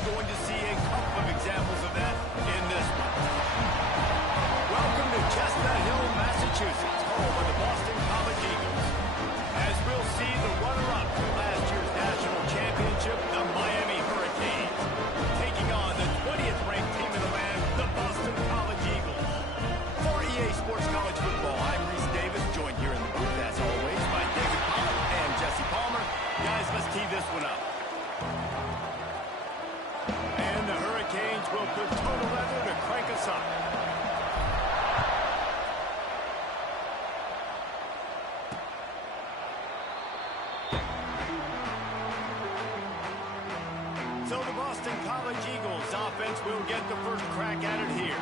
you're going to see a couple of examples of that in this one. Welcome to Chestnut Hill, Massachusetts, home of the Boston College Eagles. As we'll see the runner-up from last year's national championship, the Miami Hurricanes, taking on the 20th ranked team in the land, the Boston College Eagles. For EA Sports College Football, I'm Reese Davis, joined here in the booth, as always, by David Pollock and Jesse Palmer. Guys, let's tee this one up. And the Hurricanes will put total leather to crank us up. So the Boston College Eagles offense will get the first crack at it here.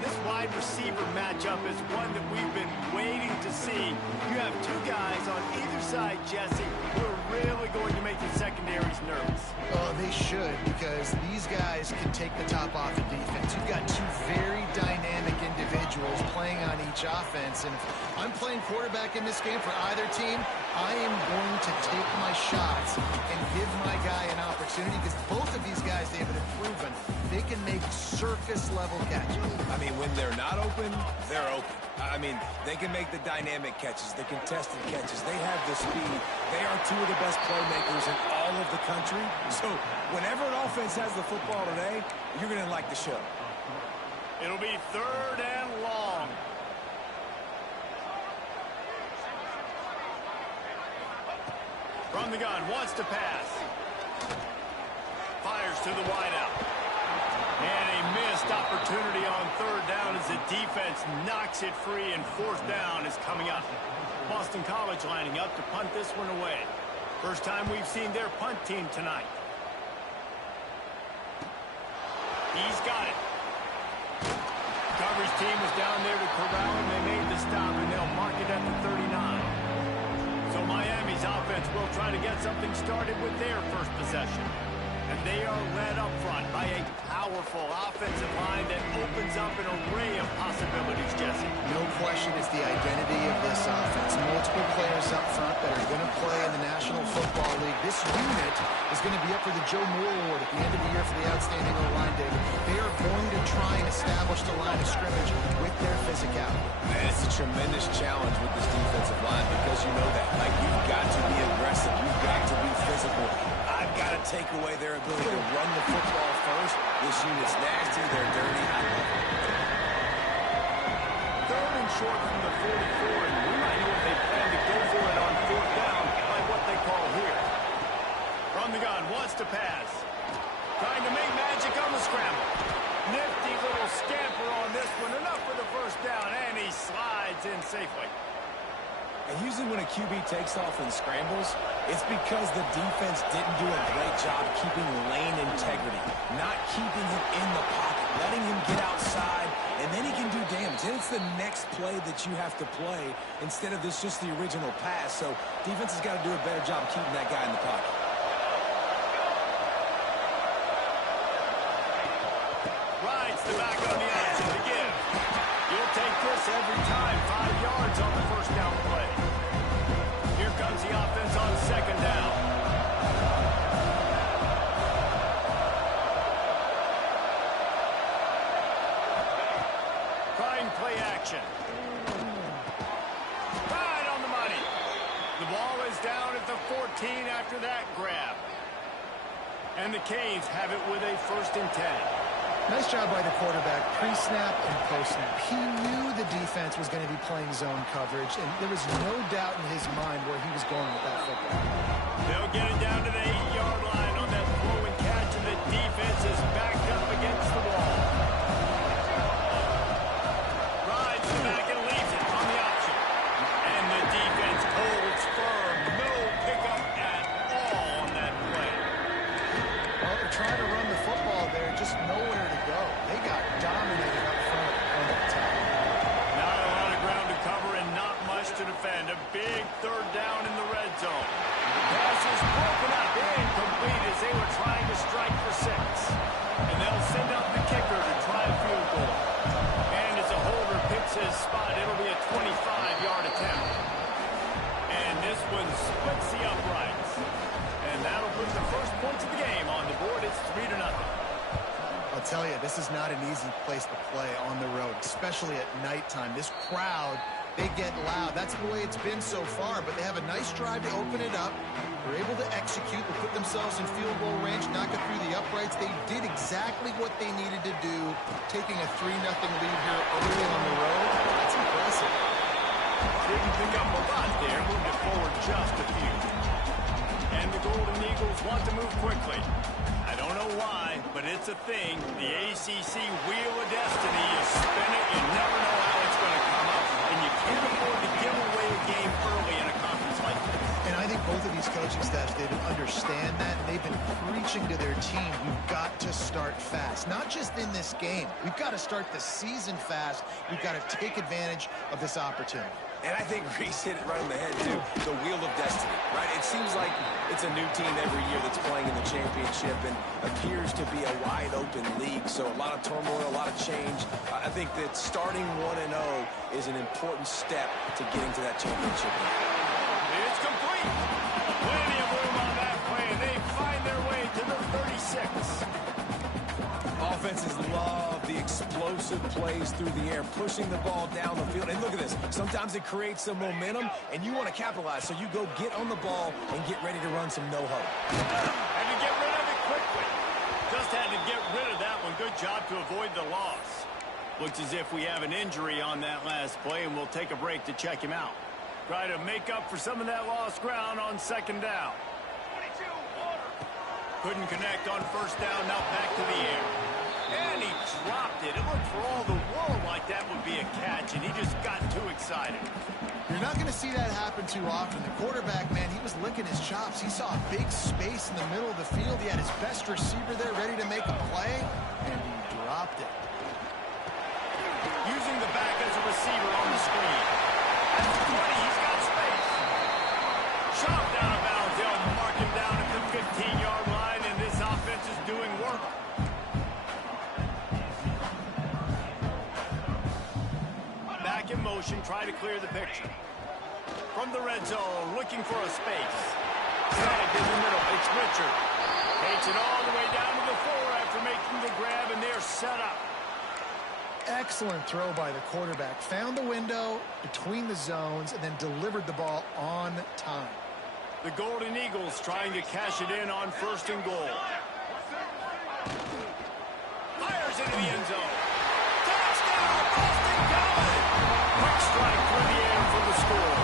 This wide receiver matchup is one that we've been waiting to see. You have two guys on either side, Jesse, who are really going to make the secondaries nervous. Oh, they should, because these guys can take the top off the defense. You've got two very dynamic individuals playing on each offense, and if I'm playing quarterback in this game for either team, I am going to take my shots and give my guy an opportunity, because both of these guys, they have been proven they can make circus-level catches. I mean, when they're not open, they're open. I mean, they can make the dynamic catches, the contested catches. They have the speed. They are two of the best playmakers in all of the country. So whenever an offense has the football today, you're going to like the show. It'll be 3rd and long. From the gun, wants to pass. Fires to the wideout. And a missed opportunity on 3rd down as the defense knocks it free, and 4th down is coming up. Boston College lining up to punt this one away. First time we've seen their punt team tonight. He's got it. Coverage team was down there to corral him. They made the stop, and they'll mark it at the 39. So Miami's offense will try to get something started with their first possession. And they are led up front by a powerful offensive line that opens up an array of possibilities, Jesse. No question it's the identity of this offense. Multiple players up front that are going to play in the National Football League. This unit is going to be up for the Joe Moore Award at the end of the year for the outstanding O-line, David. They are going to try and establish the line of scrimmage with their physicality. Man, it's a tremendous challenge with this defensive line, because you know that. Like, you've got to be aggressive. You've got to be physical. I've got to take away their ability to run the football first. This unit's nasty. They're dirty. 3rd and short from the 44, and we might know if they plan to go for it on 4th down by what they call here. From the gun, wants to pass. Trying to make magic on the scramble. Nifty little scamper on this one. Enough for the first down, and he slides in safely. And usually when a QB takes off and scrambles, it's because the defense didn't do a great job keeping lane integrity, not keeping him in the pocket, letting him get outside, and then he can do damage. And it's the next play that you have to play instead of this just the original pass. So defense has got to do a better job keeping that guy in the pocket. Rides the back on the option to give. You'll take this every time. 5 yards on the first down play. Here comes the offense on 2nd down. Trying play action. Right on the money. The ball is down at the 14 after that grab. And the Canes have it with a 1st and 10. Nice job by the quarterback, pre-snap and post-snap. He knew the defense was going to be playing zone coverage, and there was no doubt in his mind where he was going with that football. They'll get it down to the 8-yard line on that throw and catch, and the defense is backed up against the wall. Rides the back and leaves it on the option. And the defense holds firm. No pickup at all on that play. Well, they're trying to run the football there, just nowhere to go. They got dominated up front on that attack. Not a lot of ground to cover and not much to defend. A big 3rd down in the red zone. Pass is broken up, incomplete as they were trying to strike for 6. And they'll send out the kicker to try a field goal. And as a holder picks his spot, it'll be a 25-yard attempt. And this one splits the uprights. And and that'll put the first points of the game on the board. It's 3-0. I'll tell you, this is not an easy place to play on the road, especially at nighttime. This crowd, they get loud. That's the way it's been so far, but they have a nice drive to open it up. They're able to execute. They put themselves in field goal range, knock it through the uprights. They did exactly what they needed to do, taking a 3-0 lead here early on the road. That's impressive. Didn't pick up a lot there, moved it forward just a few. And the Golden Eagles want to move quickly. I don't know why, but it's a thing. The ACC Wheel of Destiny, you spin it, you never know how it's going to come up. And you can't afford to give away a game early in a conference like this. And I think both of these coaching staffs, David, understand that. And they've been preaching to their team, we've got to start fast. Not just in this game. We've got to start the season fast. We've got to take advantage of this opportunity. And I think Reese hit it right on the head, too. The Wheel of Destiny, right? It seems like it's a new team every year that's playing in the championship and appears to be a wide-open league. So a lot of turmoil, a lot of change. I think that starting 1-0 is an important step to getting to that championship game. It's complete. Plenty of room on that play, and they find their way to the 36. Offenses love the explosive plays through the air, pushing the ball down the field. And look at this. Sometimes it creates some momentum, and you want to capitalize. So you go get on the ball and get ready to run some no-huddle. Had to get rid of it quickly. Just had to get rid of that one. Good job to avoid the loss. Looks as if we have an injury on that last play, and we'll take a break to check him out. Try to make up for some of that lost ground on second down. Couldn't connect on first down. Now back to the air. And he dropped it. It looked for all the world like that would be a catch, and he just got too excited. You're not going to see that happen too often. The quarterback, man, he was licking his chops. He saw a big space in the middle of the field. He had his best receiver there ready to make a play, and he dropped it. Using the back as a receiver on the screen. At the 20, he's got space. Chopped out of bounds. They'll mark him down at the 15-yard line, and this offense is doing work. In motion, try to clear the picture. From the red zone, looking for a space. Snagged in the middle, it's Richard. Takes it all the way down to the 4 after making the grab, and they're set up. Excellent throw by the quarterback. Found the window between the zones and then delivered the ball on time. The Golden Eagles trying to cash it in on first and goal. Fires into the end zone. Touchdown, Boston College! Quick strike through the air for the score.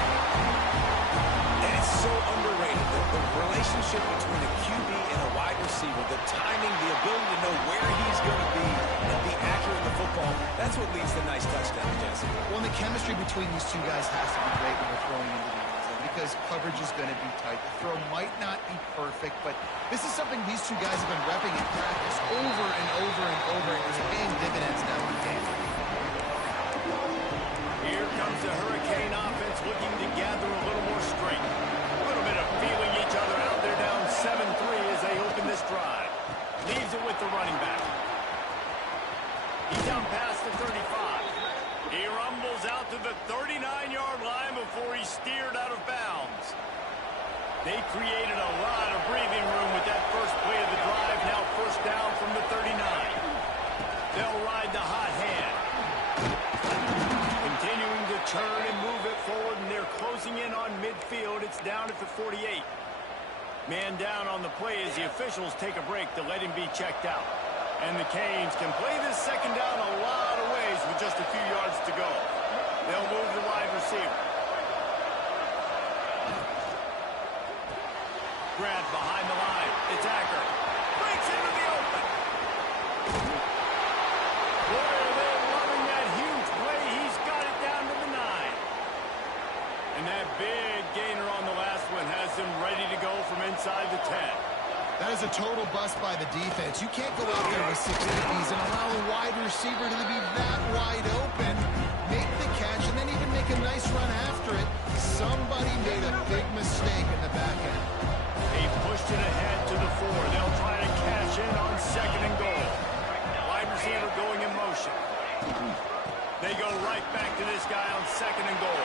And it's so underrated. The relationship between a QB and a wide receiver, the timing, the ability to know where he's going to be and be accurate in the football, that's what leads to nice touchdowns, Jesse. Well, the chemistry between these two guys has to be great when they're throwing into the end zone because coverage is going to be tight. The throw might not be perfect, but this is something these two guys have been repping in practice over and over and over, and it's paying dividends now in the game. Here comes the Hurricane offense looking to gather a little more strength. A little bit of feeling each other out. They're down 7-3 as they open this drive. Leaves it with the running back. He's down past the 35. He rumbles out to the 39-yard line before he's steered out of bounds. They created a lot of breathing room with that first play of the drive. Now first down from the 39. They'll ride the hot hand. Continuing to turn and move it forward, and they're closing in on midfield. It's down at the 48. Man down on the play as the officials take a break to let him be checked out. And the Canes can play this second down a lot of ways with just a few yards to go. They'll move the wide receiver. Grant behind the line. It's Acker. Breaks into the open. Boy, are they loving that huge play. He's got it down to the 9. And that big gainer on the last one has him ready to go from inside the 10. That is a total bust by the defense. You can't go out there with 6 safeties and allow the wide receiver to be that wide open, make the catch, and then even make a nice run after it. Somebody made a big mistake in the back end. He pushed it ahead to the 4. They'll try to cash in on second and goal. Wide receiver going in motion. They go right back to this guy on second and goal.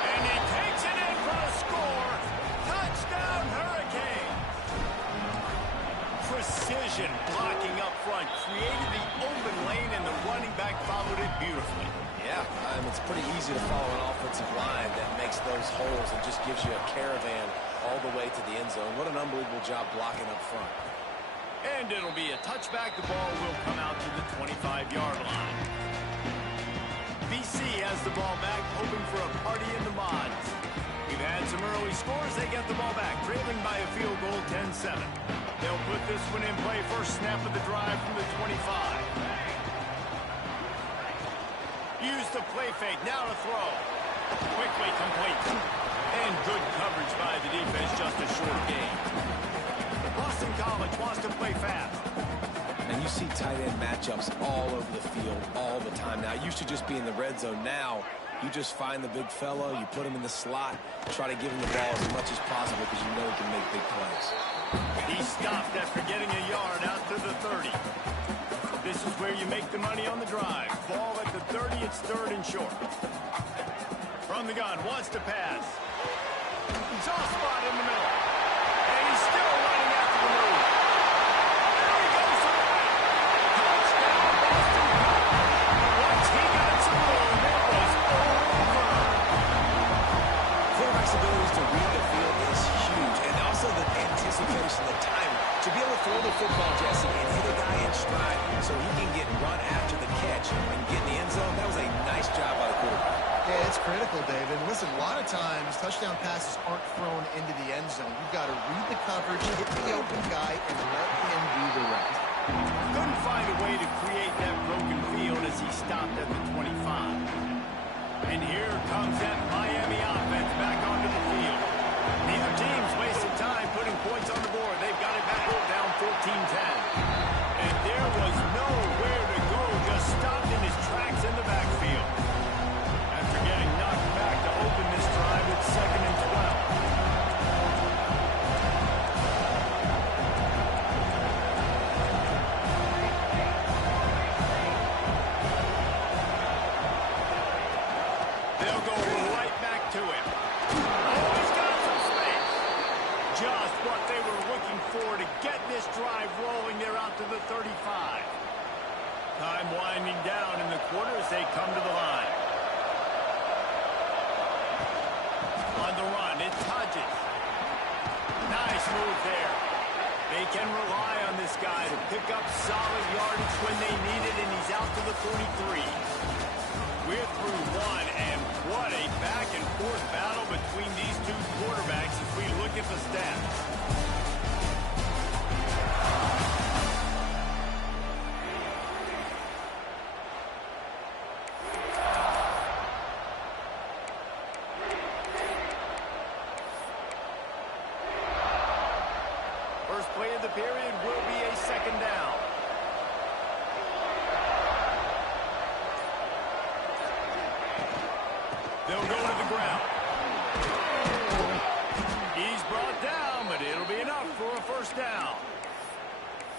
And he takes it in for a score. Touchdown, Hurricane. precision blocking up front, created the open lane, and the running back followed it beautifully. Yeah, it's pretty easy to follow an offensive line that makes those holes and just gives you a caravan all the way to the end zone. What an unbelievable job blocking up front. And it'll be a touchback. The ball will come out to the 25-yard line. BC has the ball back, hoping for a party in the mods. We've had some early scores. They get the ball back, trailing by a field goal, 10-7. They'll put this one in play. First snap of the drive from the 25. Use the play fake. Now to throw. Quickly complete. And good coverage by the defense. Just a short gain. Boston College wants to play fast. And you see tight end matchups all over the field all the time. Now, it used to just be in the red zone. Now, you just find the big fellow, you put him in the slot, try to give him the ball as much as possible because you know he can make big plays. He stopped after getting a yard out to the 30. This is where you make the money on the drive. Ball at the 30, it's third and short. From the gun, wants to pass. Soft spot in the middle. And he's still running after the move. There he goes to the right. Touchdown, Boston College. Once he got some room, it was over. Quarterback's ability to read the field is huge, and also the anticipation, the time to be able to throw the football, Jesse, and hit a guy in stride so he can get run after the catch and get in the end zone. That was a nice job by the quarterback. Yeah, it's critical, David. Listen, a lot of times touchdown passes aren't thrown into the end zone. You've got to read the coverage, hit the open guy, and let him do the rest. Couldn't find a way to create that broken field as he stopped at the 25. And here comes that Miami offense back onto the field. Neither team's wasted time putting points on the board. They've got it back down 14-10. And there was nowhere to go, just stopped in his tracks in the backfield. After getting knocked back to open this drive, it's 2nd and 12. They'll go right back to him. Oh, he's got some space. Just what they were looking for to get this drive rolling. They're out to the 35. Time winding down in the quarter as they come to the line. On the run, it's Hodges. Nice move there. They can rely on this guy to pick up solid yardage when they need it, and he's out to the 43. We're through one, and what a back-and-forth battle between these two quarterbacks as we look at the stats. First play of the period will be a 2nd down. They'll go to the ground. He's brought down, but it'll be enough for a 1st down.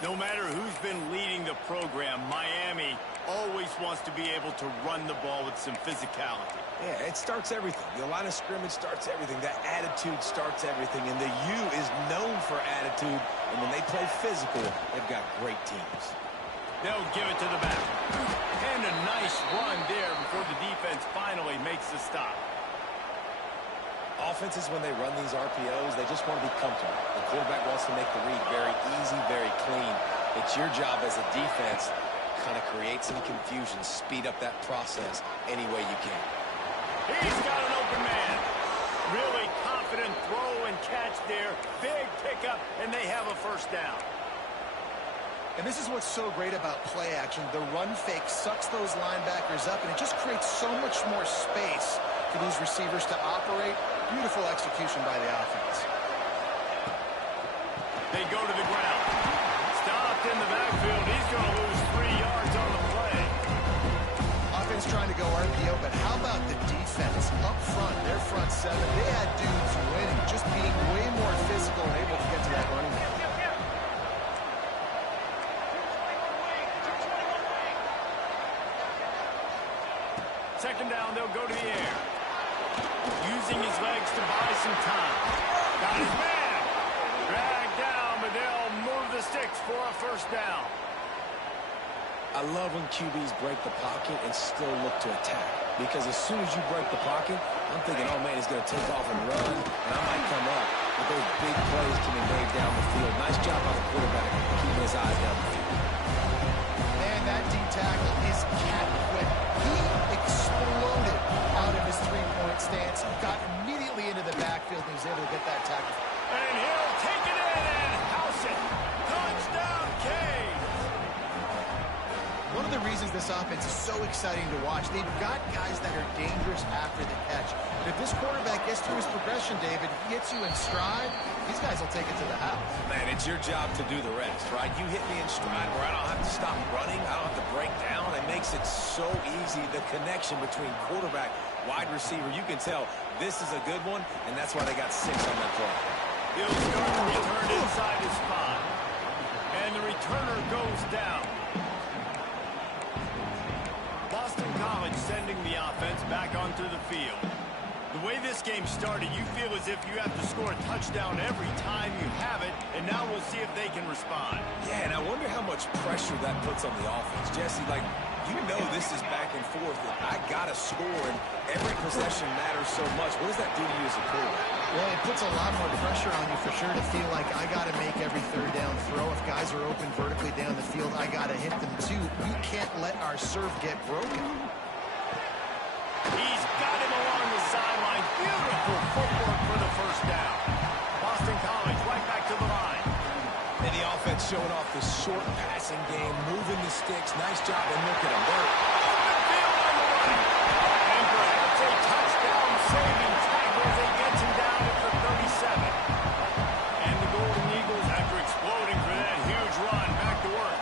No matter who's been leading the program, Miami always wants to be able to run the ball with some physicality. Yeah, it starts everything. The line of scrimmage starts everything. That attitude starts everything. And the U is known for attitude. And when they play physical, they've got great teams. They'll give it to the back. And a nice run there before the defense finally makes the stop. Offenses, when they run these RPOs, they just want to be comfortable. The quarterback wants to make the read very easy, very clean. It's your job as a defense to kind of create some confusion, speed up that process any way you can. He's got an open man. Really confident throw and catch there. Big pickup, and they have a 1st down. And this is what's so great about play action. The run fake sucks those linebackers up, and it just creates so much more space for these receivers to operate. Beautiful execution by the offense. They go to the ground. Stopped in the backfield. He's going to lose 3 yards on the play. Offense trying to go RPO, but how about the defense up front, their front 7? They had dudes winning, just being way more physical and able to get to that running back. Second down, they'll go to the air. Using his legs to buy some time. Got his man. Dragged down, but they'll move the sticks for a first down. I love when QBs break the pocket and still look to attack. Because as soon as you break the pocket, I'm thinking, oh, man, he's going to take off and run, and I might come up. But those big plays can be made down the field. Nice job by the quarterback keeping his eyes down the field. Man, that D tackle is cat quick. He exploded out of his three-point stance, got immediately into the backfield, and he was able to get that tackle. And he'll take it in and house it. Touchdown, Canes. One of the reasons this offense is so exciting to watch, they've got guys that are dangerous after the catch. But if this quarterback gets through his progression, David, he hits you in stride, these guys will take it to the house. Man, it's your job to do the rest, right? You hit me in stride where I don't have to stop running, I don't have to break down. It makes it so easy, the connection between quarterback, wide receiver. You can tell this is a good one, and that's why they got 6 on that play. He'll start to return inside his spot. And the returner goes down. Boston College sending the offense back onto the field. The way this game started, you feel as if you have to score a touchdown every time you have it, and now we'll see if they can respond. Yeah, and I wonder how much pressure that puts on the offense. Jesse, like, you know this is back and forth, and I got to score, and every possession matters so much. What does that do to you as a quarterback? Well, it puts a lot more pressure on you for sure to feel like I got to make every third down throw. If guys are open vertically down the field, I got to hit them too. We can't let our serve get broken. He's got him along the sideline. Beautiful footwork for the first down. Boston College right back to the line. And the offense showing off the short passing game, moving the sticks. Nice job, and look at him. Open field on the right. And perhaps a touchdown-saving tackle as he gets him down at the 37. And the Golden Eagles, after exploding for that huge run, back to work.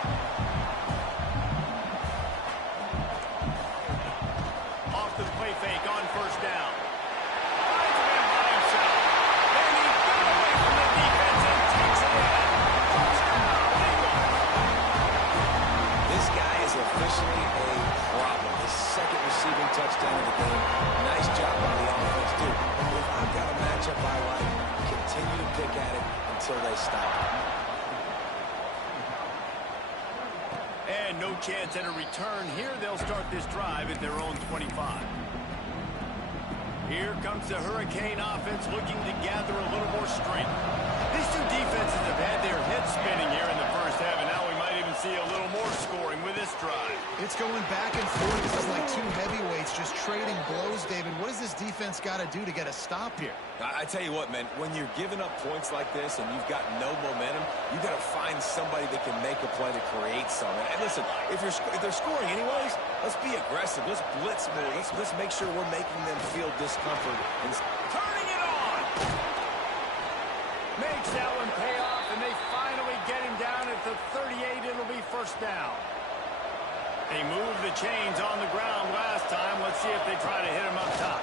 Off the play fake on first down. Finds him in by himself. Then he got away from the defense and takes it in. Touchdown, Eagles. This guy is officially a problem. His second receiving touchdown of the game. Nice job by the offense, too. If I've got a matchup I like, continue to pick at it until they stop. And no chance at a return here. They'll start this drive at their own 25. Here comes the Hurricane offense looking to gather a little more strength. These two defenses have had their heads spinning here in the first half, and now we might even see a little more scoring with this drive. It's going back and forth. This is like two heavyweights just trading blows, David. What does this defense got to do to get a stop here? I tell you what, man, when you're giving up points like this and you've got no momentum, you got to find somebody that can make a play to create something. And listen, if they're scoring anyways, let's be aggressive. Let's blitz more. Let's make sure we're making them feel discomfort. And Turning it on! Makes that one pay off, and they finally get him down at the 38. It'll be first down. They moved the chains on the ground last time. Let's see if they try to hit him up top.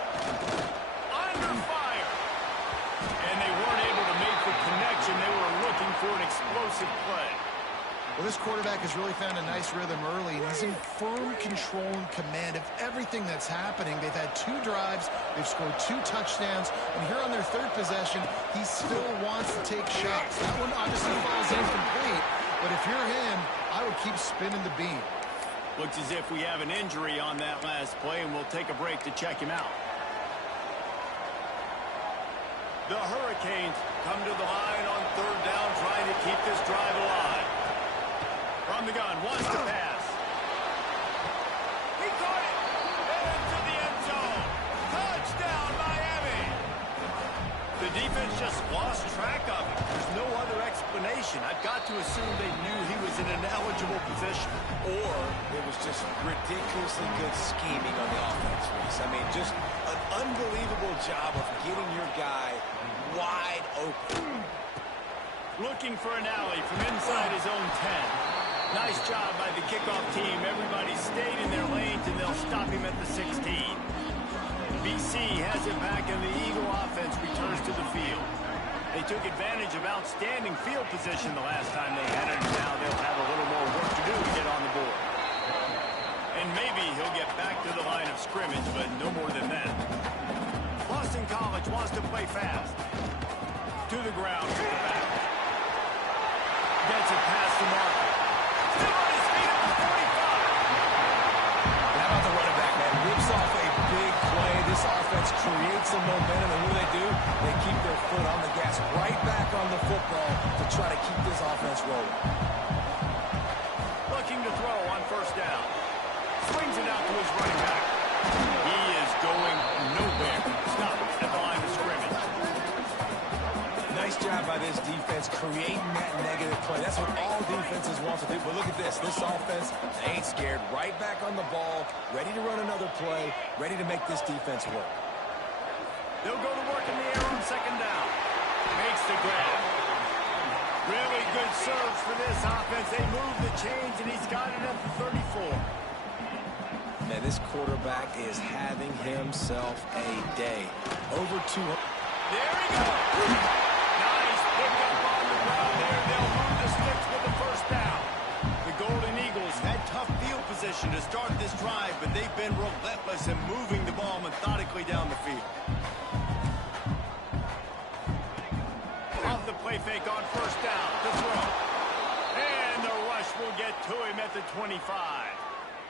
Under fire. And they weren't able to make the connection. They were looking for an explosive play. Well, this quarterback has really found a nice rhythm early. He's in firm control and command of everything that's happening. They've had 2 drives. They've scored 2 touchdowns. And here on their 3rd possession, he still wants to take shots. That one obviously falls incomplete. But if you're him, I would keep spinning the beam. Looks as if we have an injury on that last play, and we'll take a break to check him out. The Hurricanes come to the line on 3rd down, trying to keep this drive alive. From the gun, wants to pass. He caught it! Into the end zone. Touchdown, Miami! The defense just lost track of him. There's no other explanation. I've got to assume they knew he was in an eligible position. or it was just ridiculously good scheming on the offense, Reese. I mean, just an unbelievable job of getting your guy wide open. Looking for an alley from inside his own 10. Nice job by the kickoff team. Everybody stayed in their lanes, and they'll stop him at the 16. BC has it back, and the Eagle offense returns to the field. They took advantage of outstanding field position the last time they had it, and now they'll have a little more work to do to get on the board. And maybe he'll get back to the line of scrimmage, but no more than that. Boston College wants to play fast. To the ground, to the back. Gets it past the marker. Still on his feet at the 45. How about the running back, man? Rips off a big play. This offense creates some momentum, and what do? They keep their foot on the gas, right back on the football to try to keep this offense rolling. Looking to throw on first down. Swings it out to his running back. He is going nowhere. Stop at the line of scrimmage. Nice job by this defense creating that negative play. That's what all defenses want to do. But look at this. This offense ain't scared. Right back on the ball, ready to run another play, ready to make this defense work. They'll go to work in the air on second down. Makes the grab. Really good serves for this offense. They move the chains, and he's got it at the 34. Man, this quarterback is having himself a day. Over 200. There he goes. Nice pickup on the ground there. They'll move the sticks with the first down. The Golden Eagles had tough field position to start this drive, but they've been relentless in moving the ball methodically down the field. Off the play fake on first down to throw. And the rush will get to him at the 25.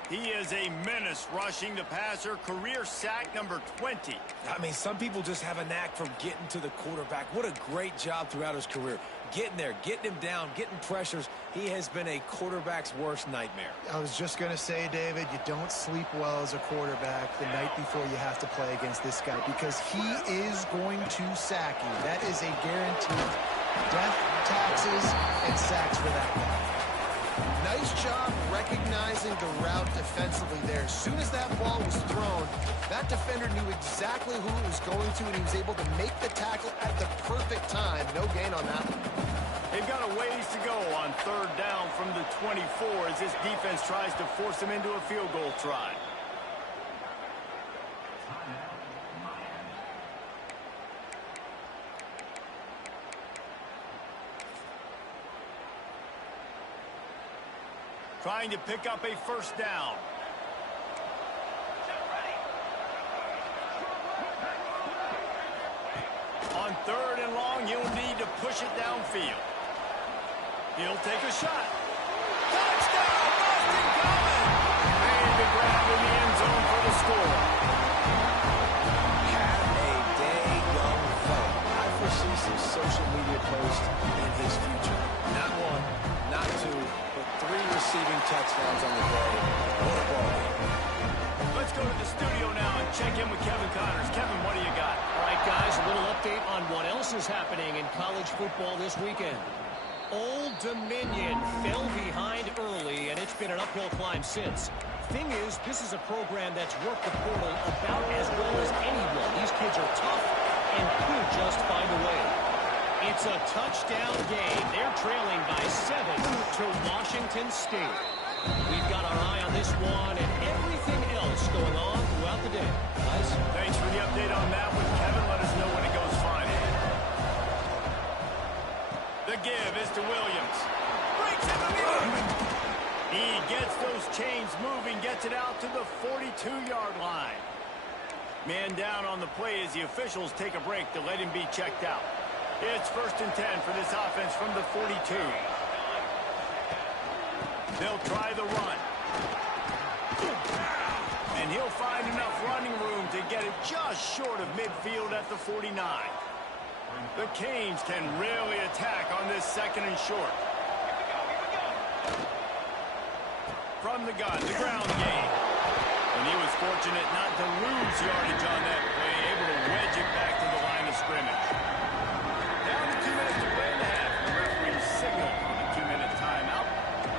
He is a menace rushing the passer. Career sack number 20. I mean, some people just have a knack for getting to the quarterback. What a great job throughout his career. Getting there, getting him down, getting pressures. He has been a quarterback's worst nightmare. I was just going to say, David, you don't sleep well as a quarterback the night before you have to play against this guy because he is going to sack you. That is a guarantee. Death, taxes, and sacks for that guy. Nice job recognizing the route defensively there. As soon as that ball was thrown, that defender knew exactly who it was going to, and he was able to make the tackle at the perfect time. No gain on that one. They've got a ways to go on third down from the 24 as this defense tries to force them into a field goal try. Trying to pick up a first down. On third and long, he'll need to push it downfield. He'll take a shot. Touchdown, Boston College! Made the grab in the end zone for the score. Have a day, young fella. I foresee some social media posts in his future. Not one, not two, but 3 receiving touchdowns on the day. What a ball game. Let's go to the studio now and check in with Kevin Connors. Kevin, what do you got? All right, guys, a little update on what else is happening in college football this weekend. Old Dominion fell behind early, and it's been an uphill climb since. Thing is, this is a program that's worked the portal about as well as anyone. These kids are tough and could just find a way. It's a touchdown game. They're trailing by 7 to Washington State. We've got our eye on this one and everything else going on throughout the day. Guys? Thanks for the update on that one, Kevin. Let us know when it goes final. The give is to Williams. Breaks into the open. He gets those chains moving, gets it out to the 42-yard line. Man down on the play as the officials take a break to let him be checked out. It's 1st and 10 for this offense from the 42. They'll try the run. And he'll find enough running room to get it just short of midfield at the 49. The Canes can really attack on this 2nd and short. From the gun, the ground game. And he was fortunate not to lose yardage on that play, able to wedge it back to the line of scrimmage. Down to 2 minutes to play in the half. The referee signal on the 2-minute timeout.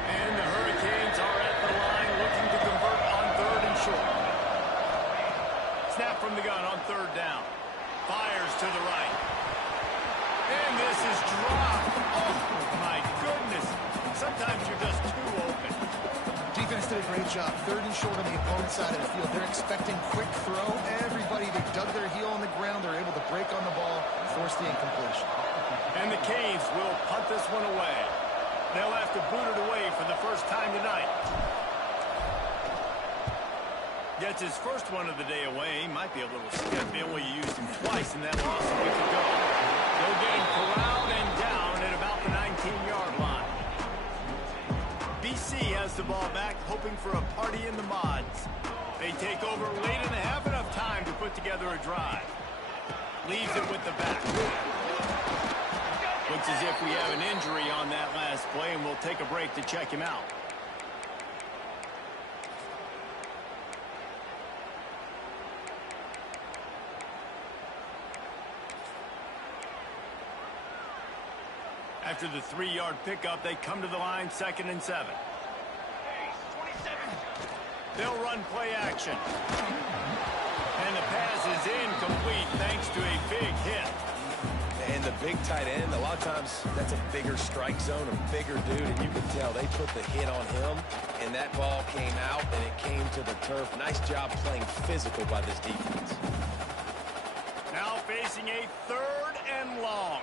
And the Hurricanes are at the line looking to convert on 3rd and short. Snap from the gun on 3rd down. Fires to the right. And this is dropped. Oh, my goodness. Sometimes you're just too open. Defense did a great job. 3rd and short on the opponent's side of the field. They're expecting quick throw. Everybody, they dug their heel on the ground. They're able to break on the ball, force the incompletion. And the Canes will punt this one away. They'll have to boot it away for the first time tonight. Gets his first one of the day away. Might be a little stiff. They only used him twice in that loss a week ago. They'll get him corralled and down at about the 19-yard line. USC has the ball back, hoping for a party in the mods. They take over late in the half, enough time to put together a drive. Leaves it with the back. Looks as if we have an injury on that last play, and we'll take a break to check him out. After the 3-yard pickup, they come to the line, 2nd and 7. They'll run play action. And the pass is incomplete thanks to a big hit. And the big tight end, a lot of times that's a bigger strike zone, a bigger dude, and you can tell they put the hit on him, and that ball came out, and it came to the turf. Nice job playing physical by this defense. Now facing a 3rd and long.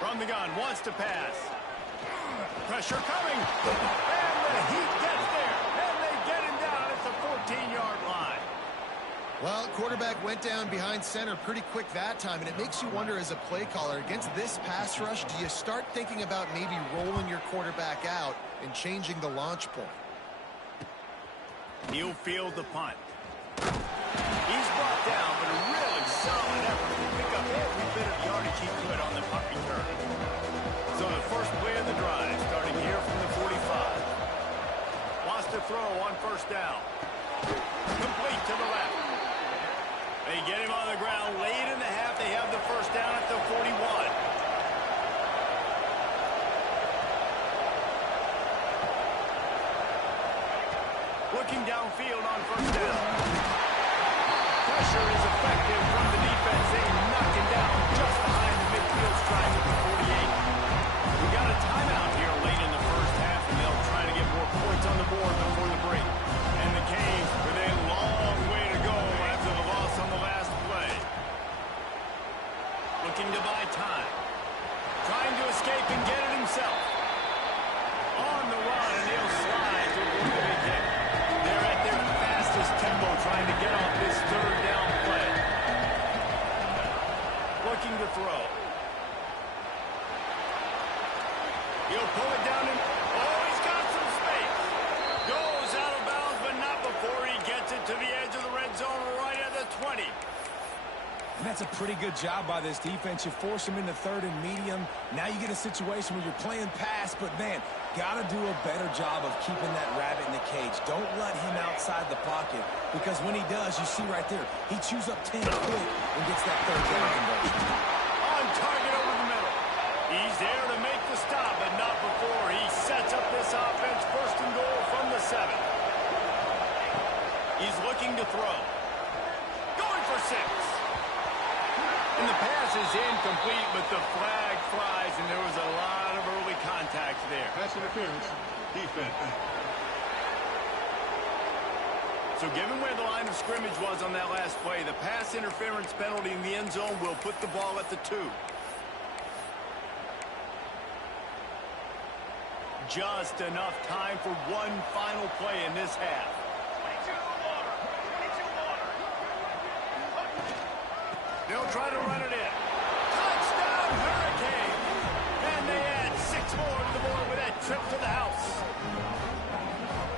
From the gun, wants to pass. Pressure coming. And the Heat gets there. And they get him down at the 14-yard line. Well, quarterback went down behind center pretty quick that time, and it makes you wonder as a play caller, against this pass rush, do you start thinking about maybe rolling your quarterback out and changing the launch point? He'll field the punt. He's brought down, but a really solid effort to pick up every bit of yardage he could on the punt return. So the first play of the drive, starting here from the 45. Wants to throw on 1st down. Complete to the left. They get him on the ground late in the half. They have the 1st down at the 41. Looking downfield on 1st down. Pressure is effective from the defense. They knock him down just behind the midfield stripe at the 48. We got a timeout here late in the 1st half, and they'll try to get more points on the board before the break. And the Canes with a long way to go after the loss on the last play. Looking to buy time. Trying to escape and get it himself. On the run, and he'll slide to avoid the big hit. They're at their fastest tempo trying to get off this 3rd down play. Looking to throw. He'll pull it down and... Oh, he's got some space. Goes out of bounds, but not before he gets it to the edge of the red zone right at the 20. And that's a pretty good job by this defense. You force them into 3rd and medium. Now you get a situation where you're playing pass, but, man, got to do a better job of keeping that rabbit in the cage. Don't let him outside the pocket, because when he does, you see right there, he chews up 10 quick and gets that 3rd down conversion. On target over the middle. He's there to make the stop, but not before he sets up this offense. 1st and goal from the 7. He's looking to throw. Going for 6. And the pass is incomplete, but the flag flies, and there was a lot of early contact there. Pass interference. Defense. So given where the line of scrimmage was on that last play, the pass interference penalty in the end zone will put the ball at the 2. Just enough time for one final play in this half. They'll try to run it in. Touchdown, Hurricane! And they add 6 more to the board with that trip to the house.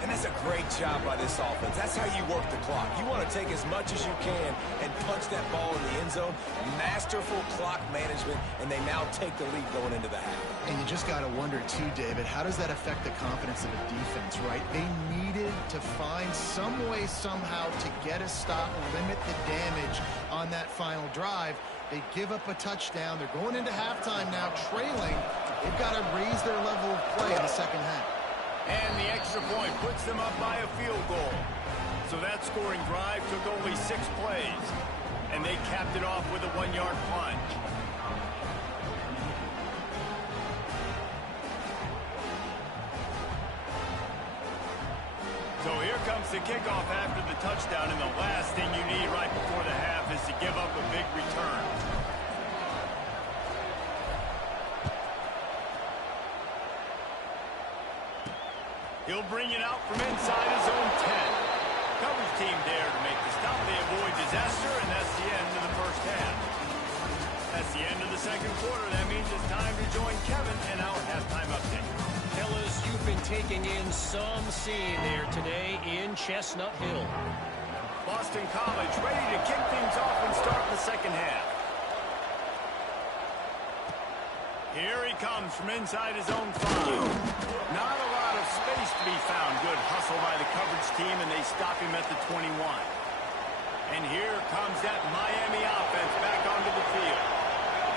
And that's a great job by this offense. That's how you work the clock. You want to take as much as you can and punch that ball in the end zone. Masterful clock management, and they now take the lead going into the half. And you just got to wonder, too, David, how does that affect the confidence of a defense, right? They needed to find some way, somehow, to get a stop, limit the damage on that final drive. They give up a touchdown. They're going into halftime now, trailing. They've got to raise their level of play in the 2nd half. And the extra point puts them up by a field goal. So that scoring drive took only 6 plays. And they capped it off with a 1-yard plunge. So here comes the kickoff after the touchdown. And the last thing you need right before the half is to give up a big return. He'll bring it out from inside his own 10. Coverage team there to make the stop. They avoid disaster, and that's the end of the 1st half. That's the end of the second quarter. That means it's time to join Kevin in our halftime update. Fellas, you've been taking in some scene there today in Chestnut Hill. Boston College ready to kick things off and start the second half. Here he comes from inside his own 5. Not a lot of space to be found. Good hustle by the coverage team, and they stop him at the 21. And here comes that Miami offense back onto the field.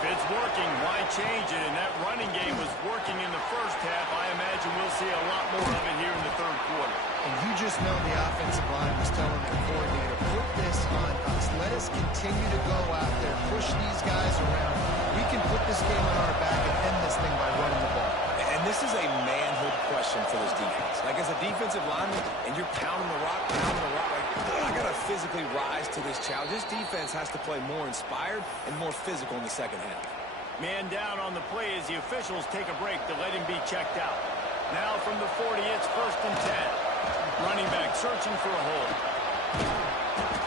If it's working, why change it? And that running game was working in the first half. I imagine we'll see a lot more of it here in the third quarter. And you just know the offensive line was telling their coordinator, put this on us. Let us continue to go out there, push these guys around. We can put this game on our back and end this thing by running the ball. And this is a manhood question for this defense. Like, as a defensive lineman, and you're pounding the rock, like, I got to physically rise to this challenge. This defense has to play more inspired and more physical in the second half. Man down on the play as the officials take a break to let him be checked out. Now from the 40, it's 1st and 10. Running back searching for a hole.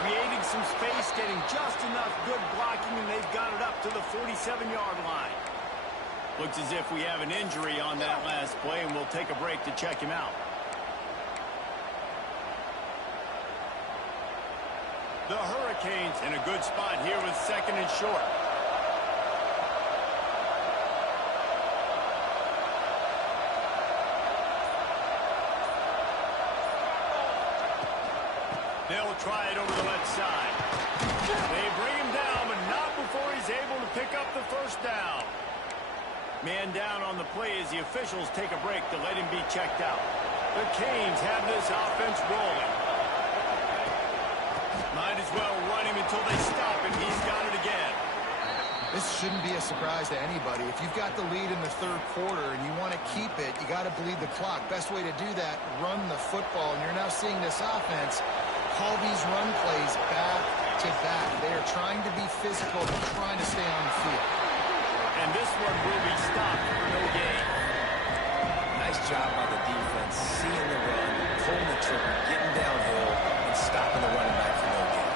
Creating some space, getting just enough good blocking, and they've got it up to the 47-yard line. Looks as if we have an injury on that last play, and we'll take a break to check him out. The Hurricanes in a good spot here with 2nd and short. They'll try it over the left side. They bring him down, but not before he's able to pick up the first down. Man down on the play as the officials take a break to let him be checked out. The Canes have this offense rolling. Might as well run him until they stop him. He's got it again. This shouldn't be a surprise to anybody. If you've got the lead in the third quarter and you want to keep it, you got to bleed the clock. Best way to do that, run the football. And you're now seeing this offense call these run plays back to back. They are trying to be physical, trying to stay on the field. And this one will be stopped for no gain. Nice job by the defense, seeing the run, pulling the trigger, getting downhill, and stopping the running back for no gain.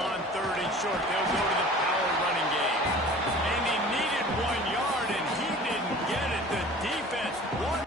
On 3rd and short, they'll go to the power running game. And he needed 1 yard, and he didn't get it. The defense won.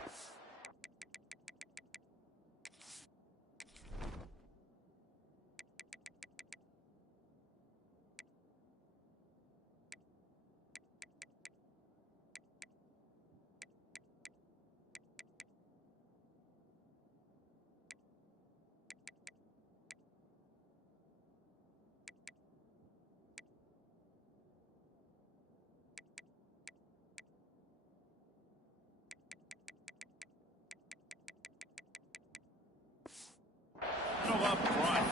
Up front.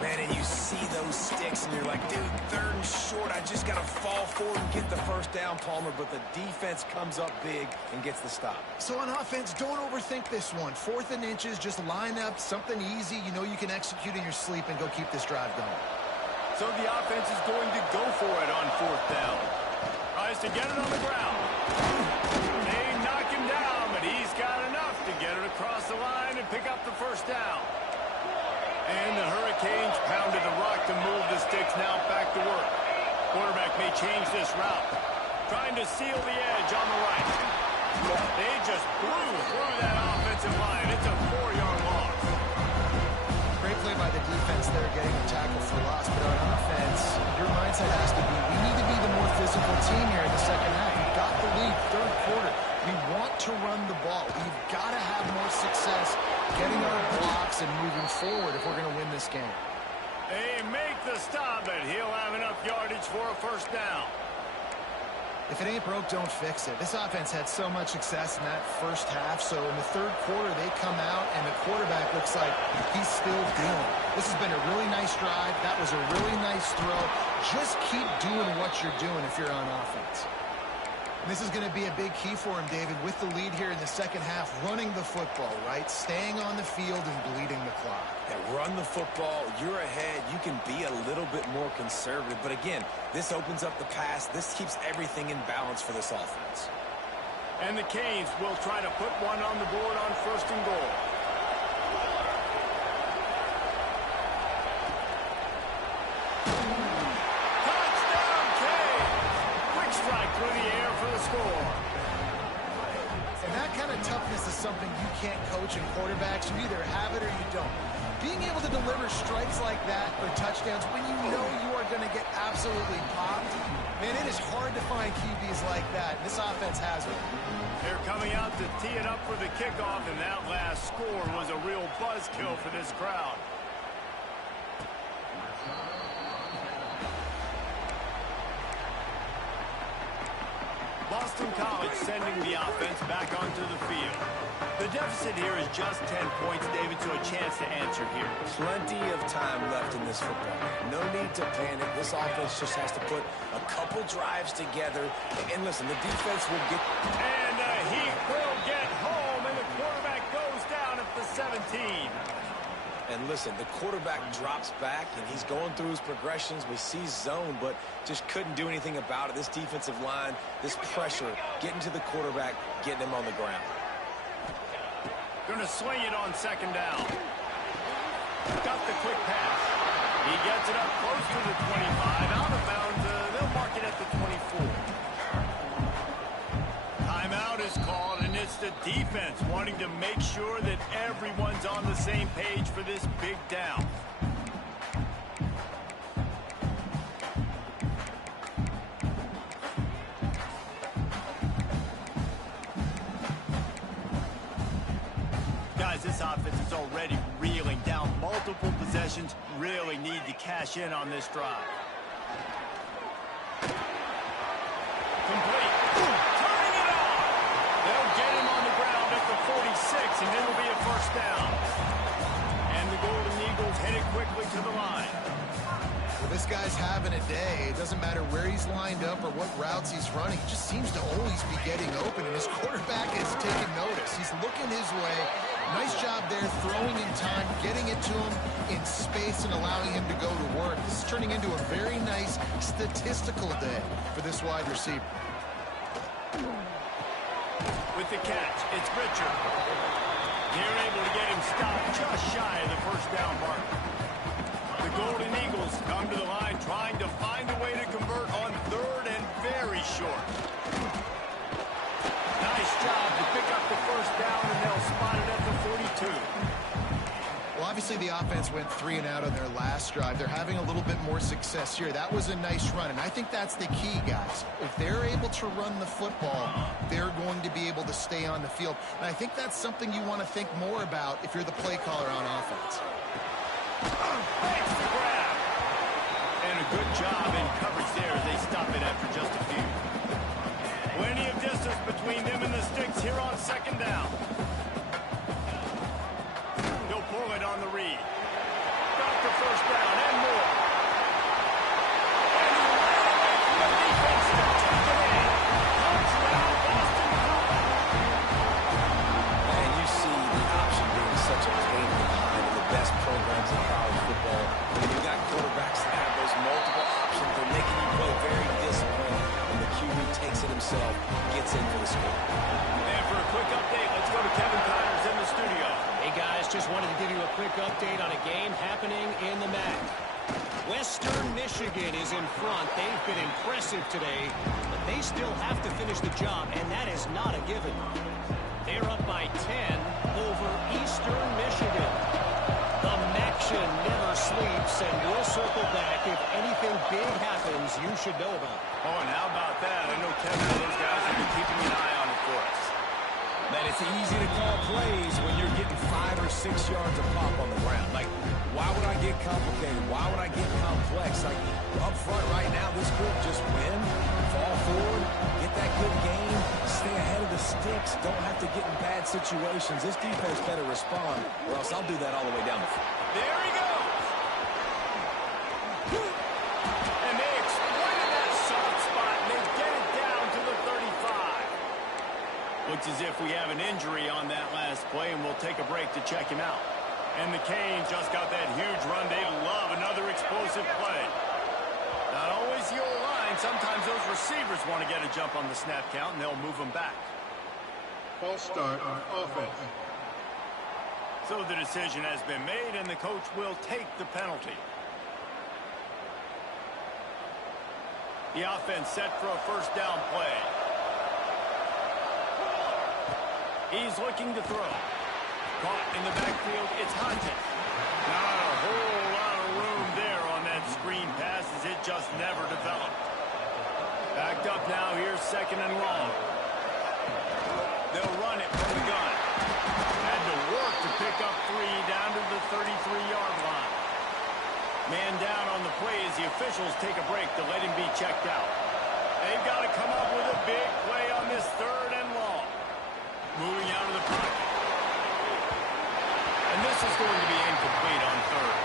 Man, and you see those sticks, and you're like, dude, 3rd and short, I just got to fall forward and get the first down, Palmer, but the defense comes up big and gets the stop. So on offense, don't overthink this one. 4th and inches, just line up something easy. You know you can execute in your sleep and go keep this drive going. So the offense is going to go for it on 4th down. Tries to get it on the ground. They knock him down, but he's got enough to get it across the line and pick up the first down. And the Hurricanes pounded the rock to move the sticks now back to work. Quarterback may change this route. Trying to seal the edge on the right. They just blew through that offensive line. It's a 4-yard loss. Great play by the defense there, getting a tackle for loss. But on offense, your mindset has to be, we need to be the more physical team here in the second half. We've got the lead, 3rd quarter. We want to run the ball. We've got to have more success getting our blocks and moving forward if we're going to win this game. They make the stop, but he'll have enough yardage for a first down. If it ain't broke, don't fix it. This offense had so much success in that first half, so in the 3rd quarter, they come out, and the quarterback looks like he's still dealing. This has been a really nice drive. That was a really nice throw. Just keep doing what you're doing if you're on offense. This is going to be a big key for him, David, with the lead here in the second half, running the football, right? Staying on the field and bleeding the clock. Yeah, run the football. You're ahead. You can be a little bit more conservative. But again, this opens up the pass. This keeps everything in balance for this offense. And the Canes will try to put one on the board on 1st and goal. Touchdown, Canes! Quick strike through the air for the score. And that kind of toughness is something you can't coach in quarterbacks. You either have it or you don't. Being able to deliver strikes like that or touchdowns when you know you are going to get absolutely popped, man, it is hard to find QBs like that. This offense has it. They're coming out to tee it up for the kickoff, and that last score was a real buzzkill for this crowd. Boston College sending the offense back onto the field. The deficit here is just 10 points, David, so a chance to answer here. Plenty of time left in this football game. No need to panic. This offense just has to put a couple drives together. And listen, the defense will get... And he will get home, and the quarterback goes down at the 17. And listen, the quarterback drops back, and he's going through his progressions. We see zone, but just couldn't do anything about it. This defensive line, this pressure, getting to the quarterback, getting him on the ground. Going to swing it on 2nd down. Got the quick pass. He gets it up close to the 25. Out of bounds. They'll mark it at the 24. Timeout is called, and it's the defense wanting to make sure that everyone's on the same page for this big down. Guys, this offense is already reeling down multiple possessions. Really need to cash in on this drive. Complete. Turning it on. They'll get him on the ground at the 46, and it'll be a 1st down. And the Golden Eagles headed quickly to the line. Well, this guy's having a day. It doesn't matter where he's lined up or what routes he's running. He just seems to always be getting open, and his quarterback is taking notice. He's looking his way. Nice job there, throwing in time, getting it to him in space and allowing him to go to work. This is turning into a very nice statistical day for this wide receiver. With the catch, it's Richard. They're able to get him stopped just shy of the 1st down mark. The Golden Eagles come to the line trying to find a way to convert on 3rd and very short. Nice job to pick up the 1st down, and they'll spot it at the 42. Well, obviously the offense went 3 and out on their last drive. They're having a little bit more success here. That was a nice run, and I think that's the key, guys. If they're able to run the football, they're going to be able to stay on the field. And I think that's something you want to think more about if you're the play caller on offense. Thanks to grab. And a good job in coverage there as they stop it after just a few. Plenty of distance between them and the sticks here on 2nd down. He'll pull it on the read. Got the 1st down and more. And he ran away from the defense to take it in. Touchdown, Boston College. And you see the option being such a pain in the behind of the best programs in college football. When you got quarterbacks that have those multiple options, they're making you play very disciplined. And the QB takes it himself, gets in for the score. And for a quick update, let's go to Kevin Connors in the studio. Hey, guys, just wanted to give you a quick update on a game happening in the MAC. Western Michigan is in front. They've been impressive today, but they still have to finish the job, and that is not a given. They're up by 10 over Eastern Michigan. The MACtion never sleeps, and we'll circle back. If anything big happens, you should know about it. Oh, and how about that? I know Kevin and those guys have been keeping an eye on it for us. Man, it's easy to call plays when you're getting 5 or 6 yards of pop on the ground. Like, why would I get complicated? Why would I get complex? Like, up front right now, this group just win, fall forward, get that good game, stay ahead of the sticks, don't have to get in bad situations. This defense better respond, or else I'll do that all the way down the field. There he goes. And they exploited that soft spot, and they get it down to the 35. Looks as if we have an injury on that last play, and we'll take a break to check him out. And the Canes just got that huge run. They love another explosive play. Not always the old line. Sometimes those receivers want to get a jump on the snap count, and they'll move them back. False start on offense. So the decision has been made, and the coach will take the penalty. The offense set for a first down play. He's looking to throw. Caught in the backfield, it's Hodges. Not a whole lot of room there on that screen pass, as it just never developed. Backed up now, here's second and long. They'll run it from the gun. Had to work to pick up 3 down to the 33-yard line. Man down on the play as the officials take a break to let him be checked out. They've got to come up with a big play on this third and long. Moving out of the pocket. And this is going to be incomplete on third.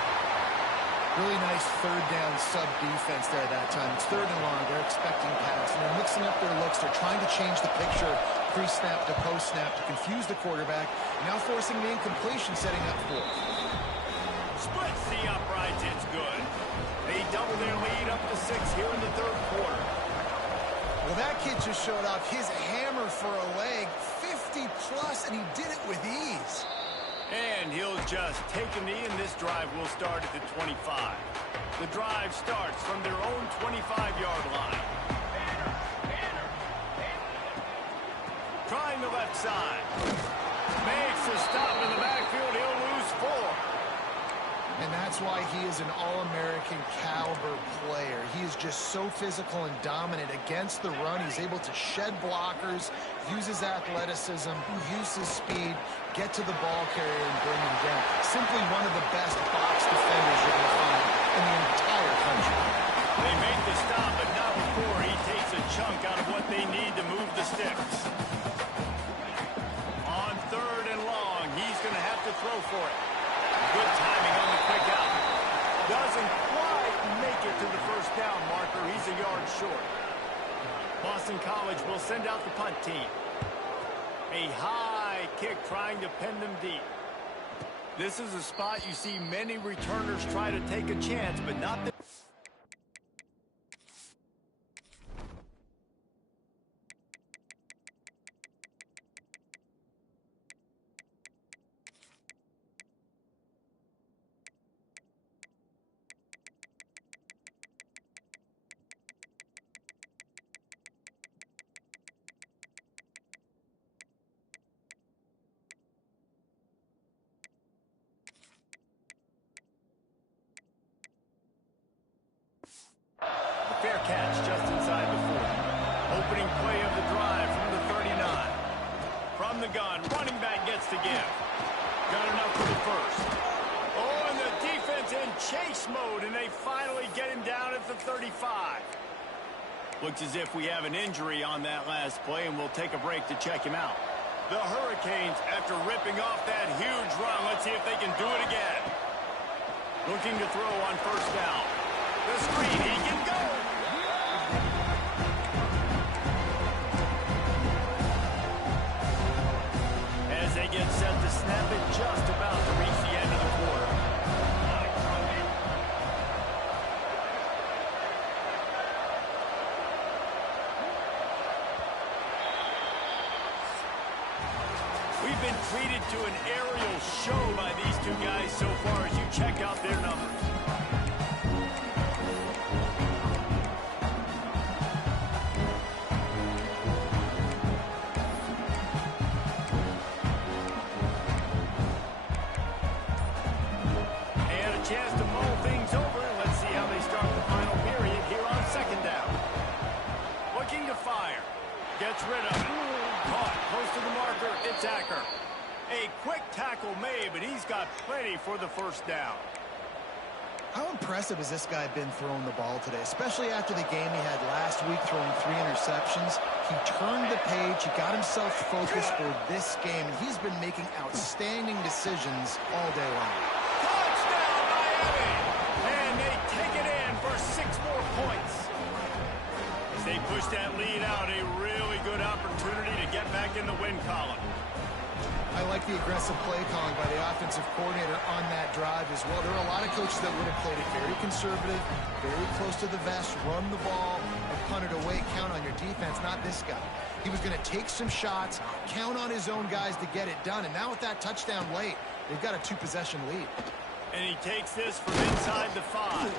Really nice third down sub defense there that time. It's third and long. They're expecting pass, and they're mixing up their looks. They're trying to change the picture pre-snap to post-snap to confuse the quarterback. Now forcing the incompletion, setting up fourth. Splits the uprights, it's good. They double their lead up to 6 here in the third quarter. Well, that kid just showed off his hammer for a leg, 50-plus, and he did it with ease. And he'll just take a knee, and this drive will start at the 25. The drive starts from their own 25-yard line. Trying the left side. Makes a stop in the backfield. He'll lose 4. And that's why he is an All-American caliber player. He is just so physical and dominant against the run. He's able to shed blockers, use his athleticism, use his speed, get to the ball carrier and bring him down. Simply one of the best box defenders you can find in the entire country. They make the stop, but not before he takes a chunk out of what they need to move the sticks. On third and long, he's going to have to throw for it. Good timing on the quick out. Doesn't quite make it to the first down marker. He's a yard short. Boston College will send out the punt team. A high kick trying to pin them deep. This is a spot you see many returners try to take a chance, but not the... Fair catch just inside the 40. Opening play of the drive from the 39. From the gun, running back gets to give. Got enough for the first. Oh, and the defense in chase mode, and they finally get him down at the 35. Looks as if we have an injury on that last play, and we'll take a break to check him out. The Hurricanes, after ripping off that huge run, let's see if they can do it again. Looking to throw on first down. The screen, he can go. As they get set to snap it, just about to reach the end of the quarter. We've been treated to an aerial show by these two guys so far as you check out their numbers. Chance to mull things over. Let's see how they start the final period here on second down. Looking to fire. Gets rid of it. Caught close to the marker. It's Acker. A quick tackle made, but he's got plenty for the first down. How impressive has this guy been throwing the ball today, especially after the game he had last week throwing 3 interceptions. He turned the page. He got himself focused for this game, and he's been making outstanding decisions all day long. And they take it in for 6 more points. As they push that lead out, a really good opportunity to get back in the win column. I like the aggressive play calling by the offensive coordinator on that drive as well. There are a lot of coaches that would have played it very conservative, very close to the vest, run the ball, and punt it away, count on your defense. Not this guy. He was going to take some shots, count on his own guys to get it done. And now with that touchdown late, they've got a 2-possession lead. And he takes this from inside the 5.